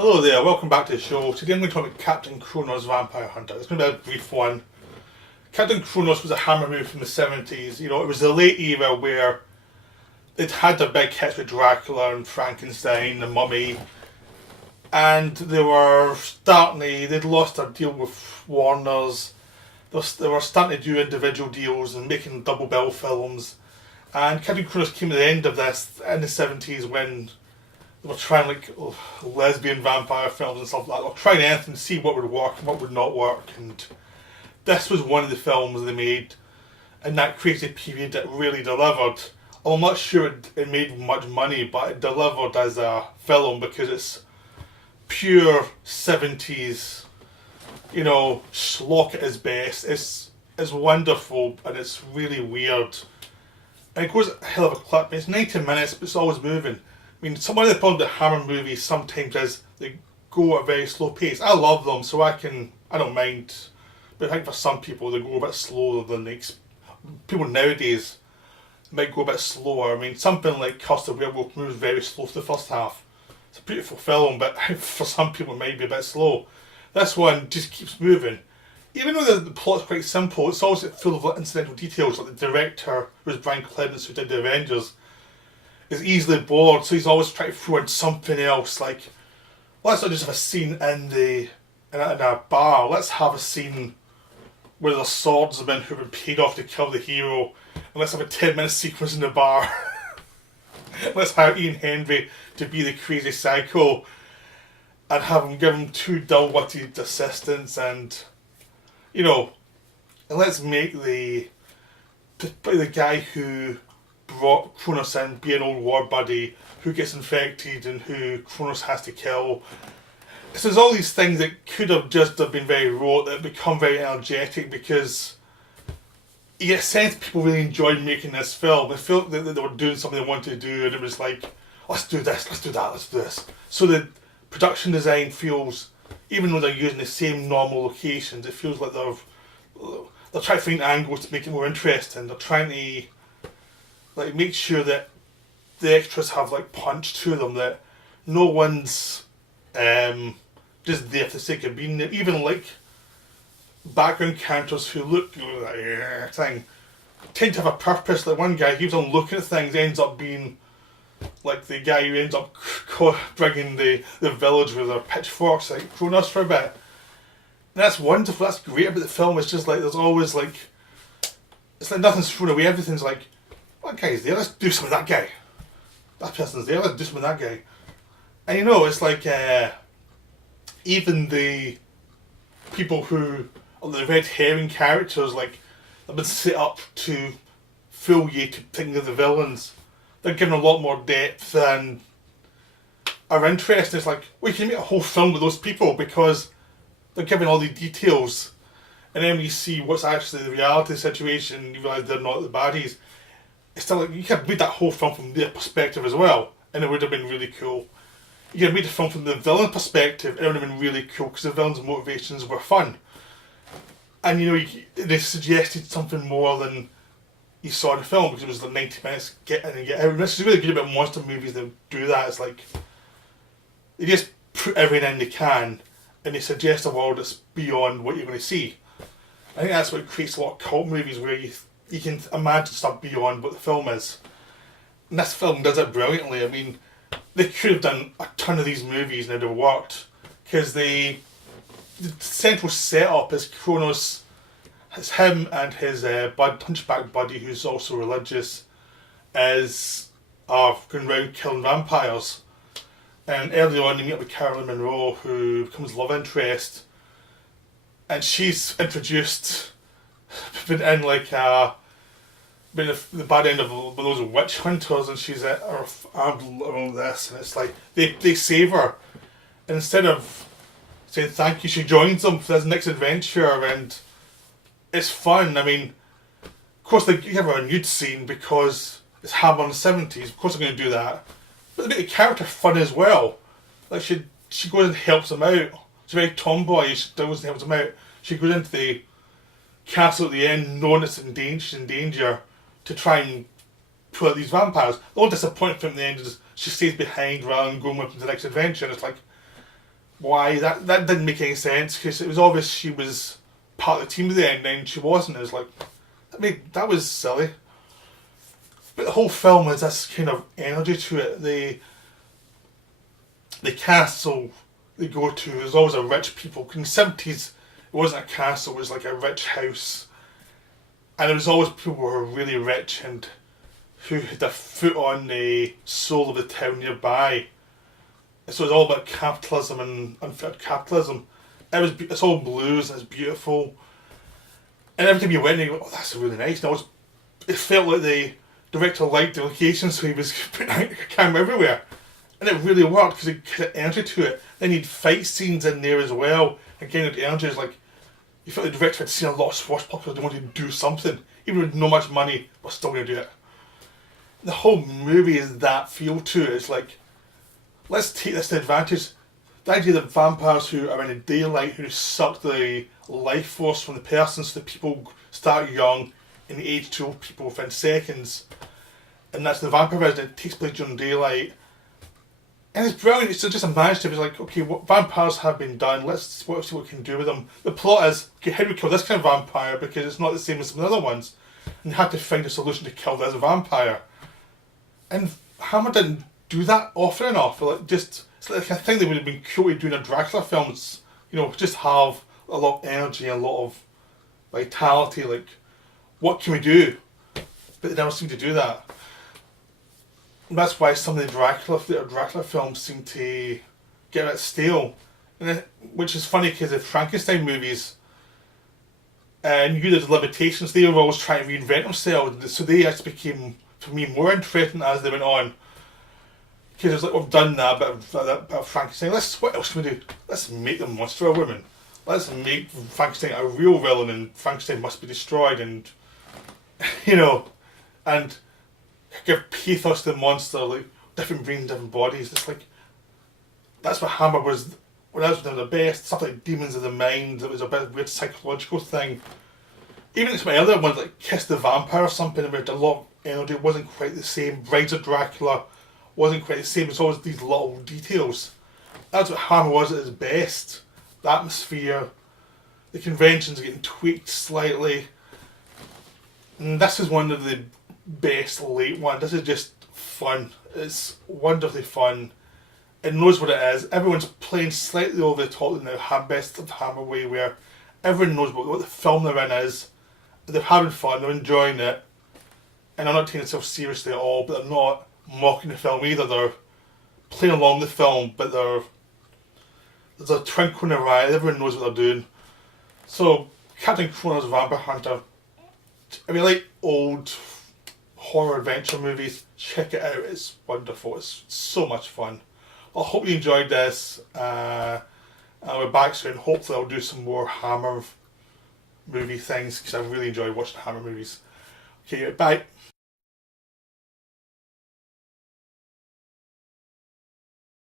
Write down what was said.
Hello there, welcome back to the show. Today I'm going to talk about Captain Kronos Vampire Hunter. It's going to be a brief one. Captain Kronos was a Hammer movie from the 70s. You know, it was the late era where they'd had their big hits with Dracula and Frankenstein, the Mummy, and they'd lost their deal with Warner's. They were starting to do individual deals and making double bill films. And Captain Kronos came at the end of this in the 70s when they were trying lesbian vampire films and stuff like that. They were trying anything to see what would work and what would not work. And this was one of the films they made in that crazy period that really delivered. I'm not sure it made much money, but it delivered as a film because it's pure 70s, you know, schlock at its best. It's wonderful and it's really weird. And it goes a hell of a clip. It's 90 minutes, but it's always moving. I mean, some of the problem with Hammer movies sometimes is they go at a very slow pace. I love them, so I don't mind. But I think for some people, they go a bit slower than people nowadays might go a bit slower. I mean, something like Hunster Werewolf moves very slow for the first half. It's a beautiful film, but for some people it might be a bit slow. This one just keeps moving. Even though the plot's quite simple, it's also full of incidental details. Like the director, who was Brian Clements, who did The Avengers, is easily bored, so he's always trying to throw in something else. Like, let's not just have a scene in a bar. Let's have a scene where there's swordsmen who've been paid off to kill the hero, and let's have a 10-minute sequence in the bar. Let's hire Ian Henry to be the crazy psycho, and have him give him two dull-witted assistants, and let's make the guy who brought Kronos in be an old war buddy who gets infected and who Kronos has to kill. So there's all these things that could have just been very rote that become very energetic because you get a sense people really enjoyed making this film. They felt that they were doing something they wanted to do, and it was like, let's do this, let's do that, let's do this. So the production design feels, even though they're using the same normal locations, it feels like they're trying to find angles to make it more interesting. They're trying to make sure that the extras have punch to them, that no one's just there for the sake of being there. Even background characters who look thing tend to have a purpose. Like one guy, he was on looking at things, ends up being the guy who ends up bringing the village with their pitchforks, like Kronos for a bit. And that's wonderful. That's great about the film. It's just there's always it's like nothing's thrown away. Everything's that guy's there, let's do something with that guy. That person's there, let's do something with that guy. And it's even the people who are the red herring characters, they've been set up to fool you to think of the villains. They're given a lot more depth and are interesting. It's you can make a whole film with those people because they're given all the details. And then when you see what's actually the reality situation, you realise they're not the baddies. It's still you could read that whole film from their perspective as well, and it would have been really cool. You could read the film from the villain perspective, and it would have been really cool because the villain's motivations were fun. And they suggested something more than you saw in the film because it was 90 minutes, get in and get out. And this is really good about monster movies that do that. It's they just put everything in they can, and they suggest a world that's beyond what you're going to see. I think that's what creates a lot of cult movies where you can imagine stuff beyond what the film is. And this film does it brilliantly. I mean, they could have done a ton of these movies and it would have worked. Because the central setup is Kronos, it's him and his hunchback buddy who's also religious, are going around killing vampires. And early on you meet up with Caroline Monroe, who becomes love interest. And she's introduced been in been the bad end of those witch hunters, and she's armed around this, and it's they save her, and instead of saying thank you, she joins them for this next adventure, and it's fun. I mean, of course they give her a nude scene because it's Hammer in the 70s. Of course they're going to do that, but they make the character fun as well. She goes and helps him out. She's very tomboyish. She goes and helps him out. She goes into the castle at the end, knowing it's in danger, to try and pull out these vampires. The only disappointment from the end is she stays behind rather than going with them to the next adventure. And it's why that didn't make any sense, because it was obvious she was part of the team at the end and she wasn't. It was like, I mean, that was silly. But the whole film has this kind of energy to it. The castle they go to, there's always a rich people. In the 70s, it wasn't a castle, it was like a rich house. And there was always people who were really rich and who had their foot on the soul of the town nearby. So it's all about capitalism and unfair capitalism. It's all blues and it's beautiful. And every time you went, you go, oh, that's really nice. And it felt like the director liked the location, so he was putting a camera everywhere. And it really worked because it had energy to it. Then you had fight scenes in there as well. Again, the energy is like, you felt the director had seen a lot of swashbucklers, they wanted to do something. Even with no much money, but still going to do it. The whole movie is that feel to it. It's like, let's take this to advantage. The idea that vampires who are in the daylight, who suck the life force from the person, so that people start young and age to old people within seconds. And that's the vampire version. It takes place during daylight. And it's brilliant. It's just a narrative. It's like, okay, what vampires have been done. Let's see what we can do with them. The plot is, okay, how do we kill this kind of vampire, because it's not the same as some of the other ones. And you have to find a solution to kill this vampire. And Hammer didn't do that often enough. It's like, I think they would have been cool to doing a Dracula film. It's, just have a lot of energy and a lot of vitality. Like, what can we do? But they never seem to do that. And that's why some of the Dracula films seem to get a bit stale. Which is funny, because the Frankenstein movies, and knew there's limitations. They were always trying to reinvent themselves, so they actually became, for me, more interesting as they went on. Because it's like, we've done that bit of Frankenstein. What else can we do? Let's make the monster a woman. Let's make Frankenstein a real villain, and Frankenstein must be destroyed, and and give pathos to the monster, like different brains, different bodies. It's like, that's what Hammer was. When I was the best, stuff like Demons of the Mind. It was a bit of a weird psychological thing. Even some other ones like Kiss the Vampire or something, it had a lot of energy. It wasn't quite the same. Brides of Dracula wasn't quite the same. It's always these little details. That's what Hammer was at his best. The atmosphere, the conventions are getting tweaked slightly. And this is one of the best late ones. This is just fun. It's wonderfully fun. It knows what it is. Everyone's playing slightly over the top in the best of Hammer way, where everyone knows what the film they're in is. They're having fun, they're enjoying it, and they're not taking themselves seriously at all, but they're not mocking the film either. They're playing along the film, but there's a twinkle in their eye. Everyone knows what they're doing. So, Captain Kronos Vampire Hunter, if you like old horror adventure movies, check it out. It's wonderful. It's so much fun. I hope you enjoyed this. We're back soon. Hopefully I'll do some more Hammer movie things, because I really enjoy watching Hammer movies. Okay, bye.